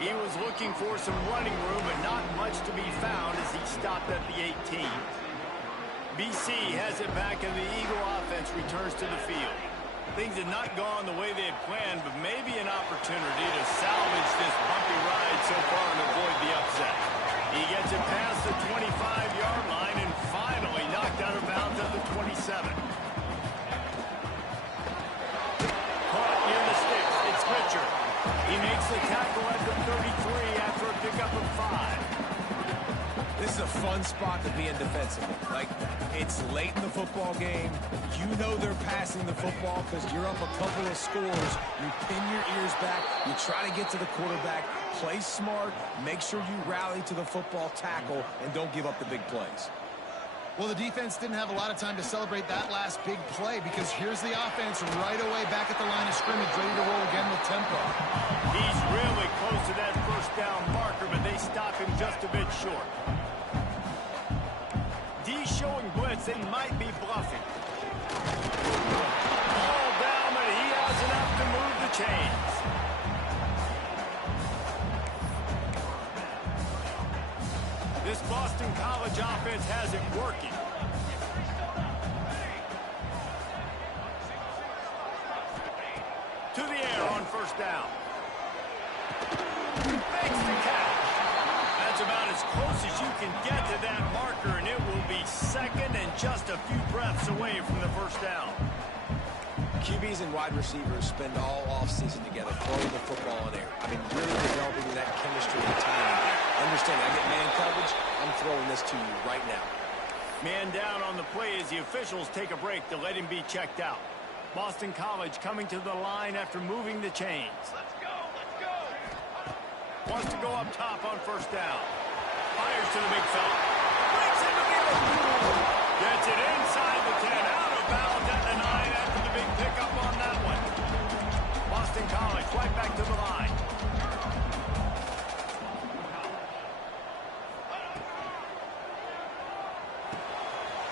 He was looking for some running room, but not much to be found as he stopped at the 18. BC has it back, and the Eagle offense returns to the field. Things had not gone the way they had planned, but maybe an opportunity to salvage this bumpy ride so far and avoid the upset. He gets it past the 25-yard line and finally knocked out of bounds at the 27. Caught near the sticks. It's Richard. He makes the tackle at the 33 after a pickup of 5. This is a fun spot to be in defensively. Like, it's late in the football game. You know they're passing the football because you're up a couple of scores. You pin your ears back. You try to get to the quarterback. Play smart. Make sure you rally to the football tackle and don't give up the big plays. Well, the defense didn't have a lot of time to celebrate that last big play because here's the offense right away back at the line of scrimmage, ready to roll again with tempo. He's really close to that first down marker, but they stop him just a bit short. D showing blitz, they might be bluffing. Ball down, but he has enough to move the chains. This Boston College offense has it working. To the air on first down. Makes the catch. That's about as close as you can get to that marker, and it will be second and just a few breaths away from the first down. QBs and wide receivers spend all offseason together throwing the football in air. I mean, really developing that chemistry and timing. Understand, I get man coverage, I'm throwing this to you right now. Man down on the play as the officials take a break to let him be checked out. Boston College coming to the line after moving the chains. Let's go, let's go! Wants to go up top on first down. Fires to the big fella. Breaks into the open. Gets it inside the 10, out of bounds at the 9 after the big pickup on that one. Boston College right back to the line.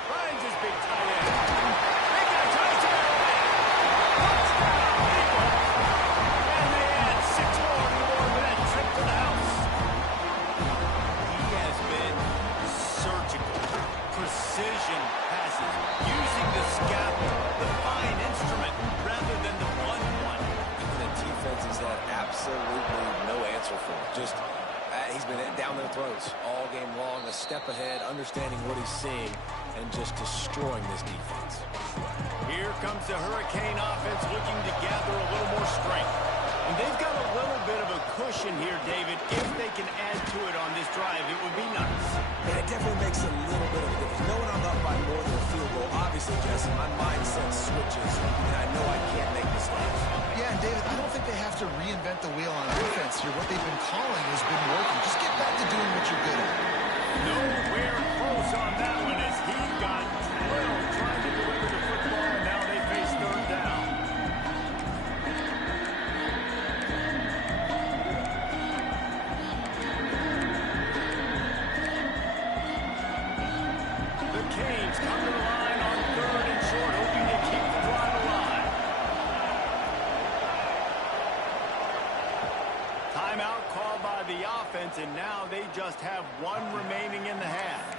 Finds his big tight end. Making a touchdown. Touchdown, Eagles. And they add 6 more to that trip to the house. He has been surgical. Precision passes. Using the scalpel, the fine instrument, rather than the blunt one. And the defense has had absolutely no answer for him. Just, he's been down their throats all game long, a step ahead, understanding what he's seeing, and just destroying this defense. Here comes the Hurricane offense looking to gather a little more strength. And they've got a little bit of a cushion here, David. If they can add to it on this drive, it would be nice. And it definitely makes a little bit of a difference. Knowing I'm up by more than a field goal, obviously, Jesse, my mindset switches, and I know I can't make mistakes. Yeah, and David, I don't think they have to reinvent the wheel on offense here. What they've been calling has been working. Just get back to doing what you're good at. Nowhere close on that one as he got drilled trying to deliver the football, and now they face third down. The Canes come to the line on third and short, hoping to keep the drive alive. Timeout called by the offense, and now they just have one remaining in the half.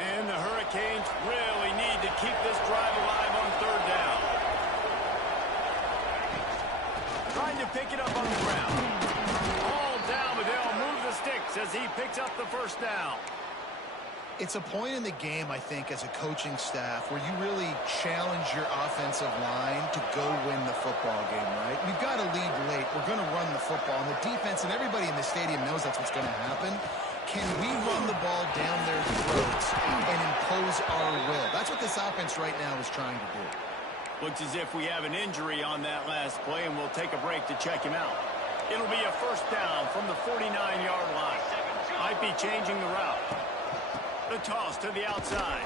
And the Hurricanes really need to keep this drive alive on third down. Trying to pick it up on the ground. All down, but they'll move the sticks as he picks up the first down. It's a point in the game, I think, as a coaching staff where you really challenge your offensive line to go win the football game, right? We've got to lead late. We're going to run the football. And the defense and everybody in the stadium knows that's what's going to happen. Can we run the ball down their throats and impose our will? That's what this offense right now is trying to do. Looks as if we have an injury on that last play, and we'll take a break to check him out. It'll be a first down from the 49-yard line. Might be changing the route. The toss to the outside.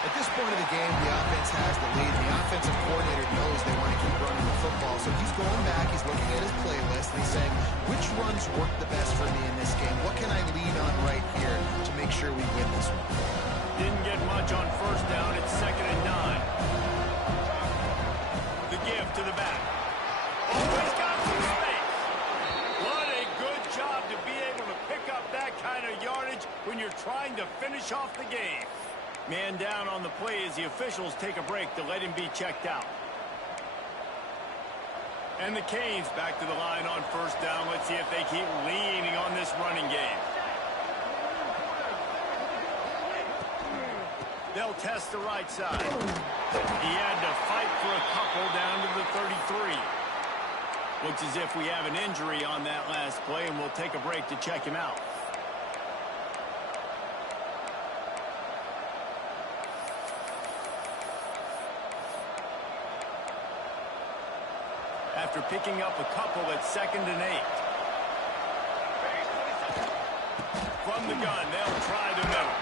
At this point of the game, the offense has the lead. The offensive coordinator knows they want to keep running the football. So he's going back, he's looking at his playlist, and he's saying, which runs work the best for me in this game? What can I lean on right here to make sure we win this one? Didn't get much on first down. It's 2nd and 9. The give to the back. Oh, he's got some space. What a good job to be able to pick up that kind of yardage when you're trying to finish off the game. Man down on the play as the officials take a break to let him be checked out. And the Canes back to the line on first down. Let's see if they keep leaning on this running game. They'll test the right side. He had to fight for a couple down to the 33. Looks as if we have an injury on that last play, and we'll take a break to check him out. After picking up a couple at 2nd and 8. From the gun, they'll try the middle.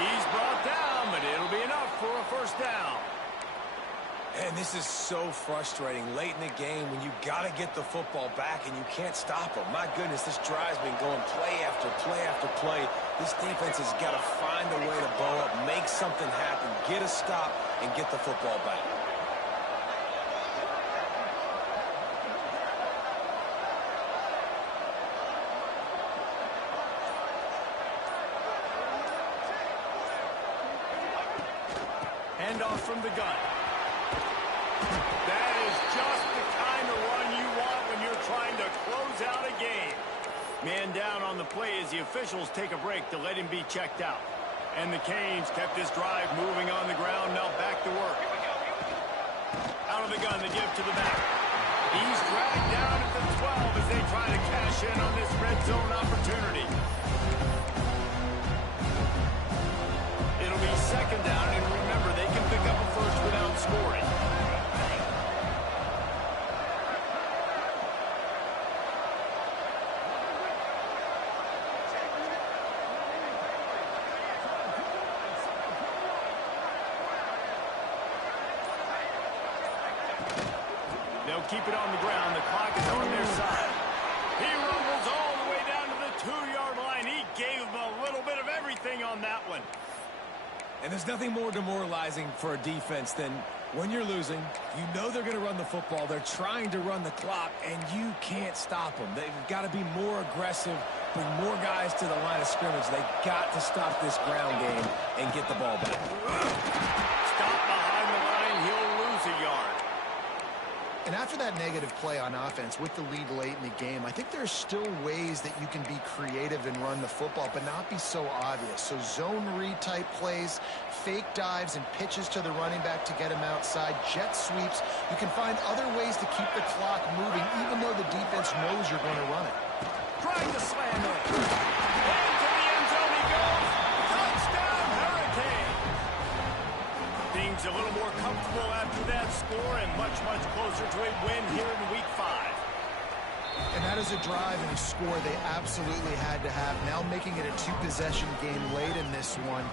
He's brought down, but it'll be enough for a first down. And this is so frustrating late in the game when you got to get the football back and you can't stop them. My goodness, this drive's been going play after play after play. This defense has got to find a way to bow up, make something happen, get a stop, and get the football back. Handoff from the gun. That is just the kind of run you want when you're trying to close out a game. Man down on the play as the officials take a break to let him be checked out. And the Canes kept this drive moving on the ground. Now back to work. Out of the gun, the give to the back. He's dragged down at the 12 as they try to cash in on this red zone opportunity. It'll be 2nd down, and remember, they can pick up a first without scoring. They'll keep it on the ground. The clock is on their side. He rumbles all the way down to the 2-yard line. He gave them a little bit of everything on that one. And there's nothing more demoralizing for a defense than when you're losing, you know they're going to run the football, they're trying to run the clock, and you can't stop them. They've got to be more aggressive, bring more guys to the line of scrimmage. They've got to stop this ground game and get the ball back. Stop behind the line, he'll lose a yard. And after that negative play on offense with the lead late in the game, I think there's still ways that you can be creative and run the football, but not be so obvious. So zone read type plays, fake dives and pitches to the running back to get him outside, jet sweeps. You can find other ways to keep the clock moving, even though the defense knows you're going to run it. Trying to slam it. Into the end zone he goes. Touchdown, Hurricane. Things a little more comfortable after that score and much, much closer to a win here in Week 5. And that is a drive and a score they absolutely had to have. Now making it a 2-possession game late in this one.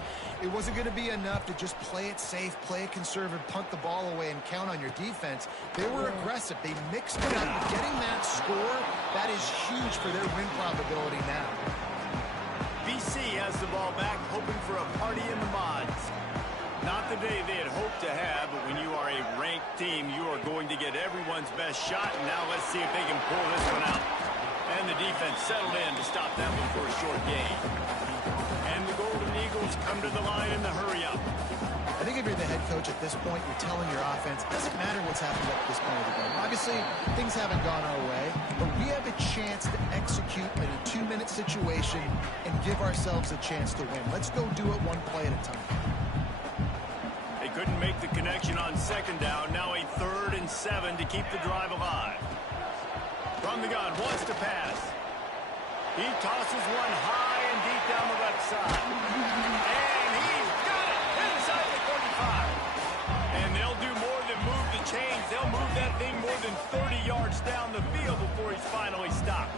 It wasn't going to be enough to just play it safe, play it conservative, punt the ball away, and count on your defense. They were aggressive. They mixed it up. Getting that score, that is huge for their win probability now. BC has the ball back, hoping for a party in the mods. Not the day they had hoped to have, but when you are a ranked team, you are going to get everyone's best shot. And now let's see if they can pull this one out. And the defense settled in to stop that one for a short gain. And the Golden Eagles come to the line in the hurry-up. I think if you're the head coach at this point, you're telling your offense, it doesn't matter what's happened up at this point of the game. Obviously, things haven't gone our way, but we have a chance to execute in a 2-minute situation and give ourselves a chance to win. Let's go do it one play at a time. Couldn't make the connection on 2nd down. Now a 3rd and 7 to keep the drive alive. From the gun, wants to pass. He tosses one high and deep down the left side. And he's got it inside the 45. And they'll do more than move the chains. They'll They'll move that thing more than 30 yards down the field before he's finally stopped.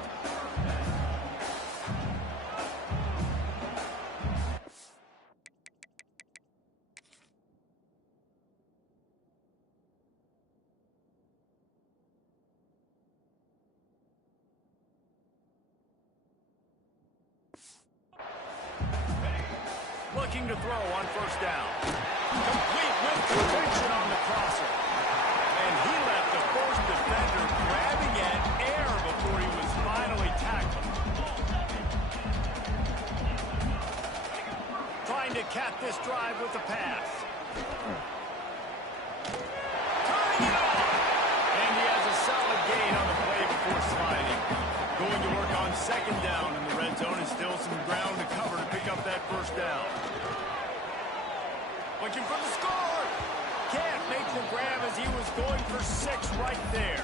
Looking to throw on first down. Complete with conviction on the crosser. And he left the first defender grabbing at air before he was finally tackled. Trying to cap this drive with the pass. Turning it on. And he has a solid gain on the play before sliding. Going to work on second down in the red zone, and still some ground to cover to pick up that first down. Looking for the score. Can't make the grab as he was going for 6 right there.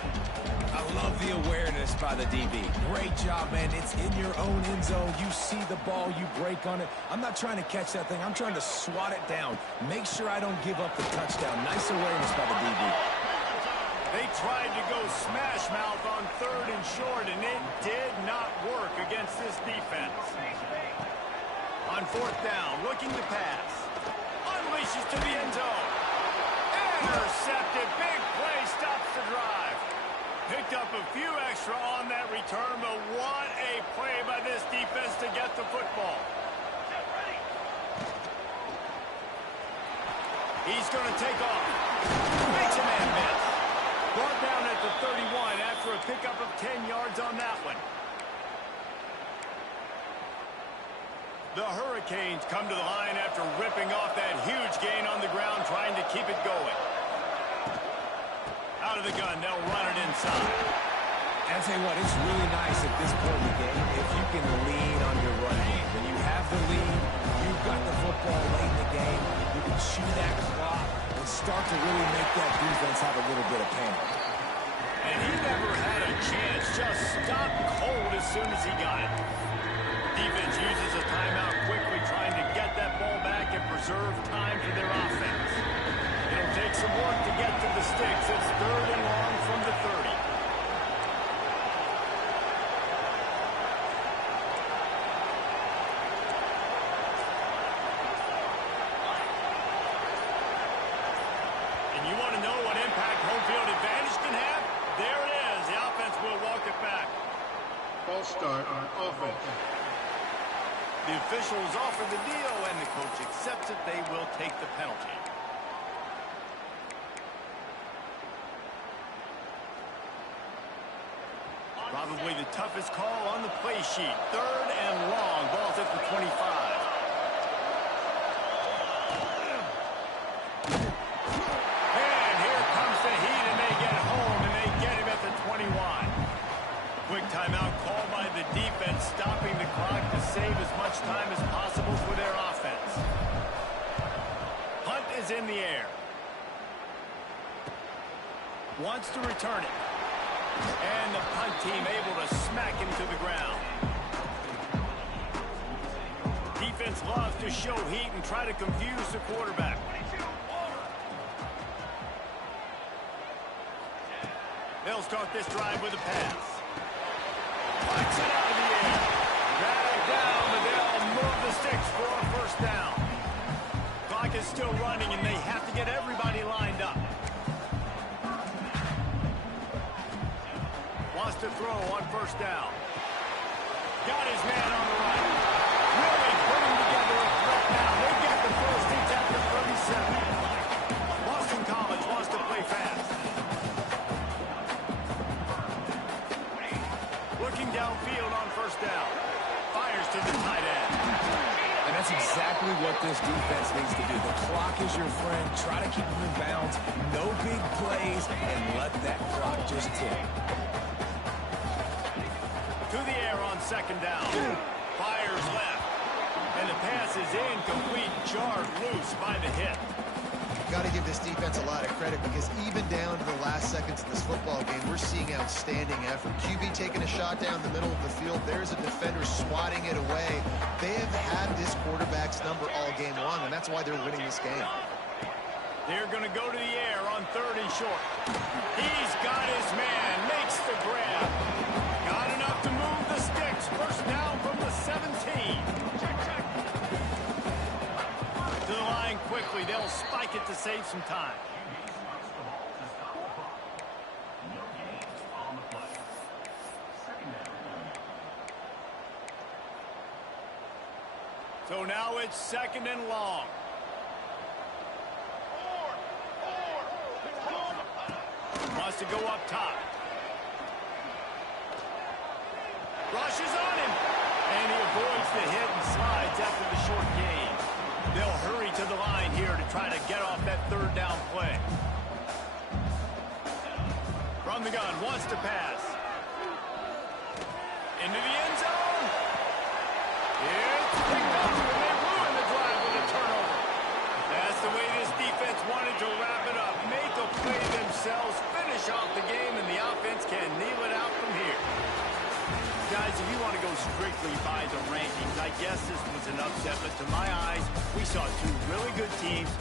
I love the awareness by the DB. Great job, man. It's in your own end zone. You see the ball, you break on it. I'm not trying to catch that thing. I'm trying to swat it down. Make sure I don't give up the touchdown. Nice awareness by the DB. They tried to go smash mouth on 3rd and short, and it did not work against this defense. On 4th down, looking to pass. Unleashes to the end zone. Intercepted. Big play stops the drive. Picked up a few extra on that return, but what a play by this defense to get the football. He's going to take off. Makes a man miss. Brought down at the 31 after a pickup of 10 yards on that one. The Hurricanes come to the line after ripping off that huge gain on the ground, trying to keep it going. Out of the gun, they'll run it inside. And I'll tell you what, it's really nice at this point in the game if you can lean on your run game. When you have the lead, you've got the football late in the game, you can chew that clock and start to really make that defense have a little bit of panic. And he never had a chance, just stopped cold as soon as he got it. Defense uses a timeout quickly, trying to get that ball back and preserve time for their offense. It'll take some work to get to the sticks. It's 3rd and long from the 30. And you want to know what impact home field advantage can have? There it is. The offense will walk it back. False start on offense. The officials offer the deal, and the coach accepts it. They will take the penalty. Probably the toughest call on the play sheet. 3rd and long. Ball's at the 25. And here comes the heat, and they get home, and they get him at the 21. Quick timeout call by the defense, stopping the clock to save as much time as possible for their offense. Punt is in the air. Wants to return it. And the punt team able to smack him to the ground. Defense loves to show heat and try to confuse the quarterback. They'll start this drive with a pass. Flies it out of the air. Dragged down, but they'll move the sticks for a first down. Clock is still running, and they have to get everybody lined up. Wants to throw on first down. Got his man on the right. Really putting together a threat now. They get the first. He's at the 37. Boston College wants to play fast. Looking downfield on first down. Fires to the tight end. And that's exactly what this defense needs to do. The clock is your friend. Try to keep them in bounds. No big plays, and let that clock just tick. To the air on second down. Fires left. And the pass is incomplete. Jarred loose by the hit. Got to give this defense a lot of credit, because even down to the last seconds of this football game, we're seeing outstanding effort. QB taking a shot down the middle of the field. There's a defender swatting it away. They have had this quarterback's number all game long, and that's why they're winning this game. They're going to go to the air on 3rd and short. He's got his man, makes the grab. Got enough to move the sticks. First down from the 17. To the line quickly. They'll spike it to save some time. So now it's 2nd and long. Wants to go up top. Rushes on him. And he avoids the hit and slides after the short gain. They'll hurry to the line here to try to get off that 3rd down play. From the gun, wants to pass. Into the end zone. It's picked up, and they ruin the drive with a turnover. That's the way this defense wanted to wrap it up. Make a play themselves, finish off the game, and the offense can kneel it out from here. Guys, if you want to go strictly by the rankings, I guess this was an upset, but to my eyes, we saw two really good teams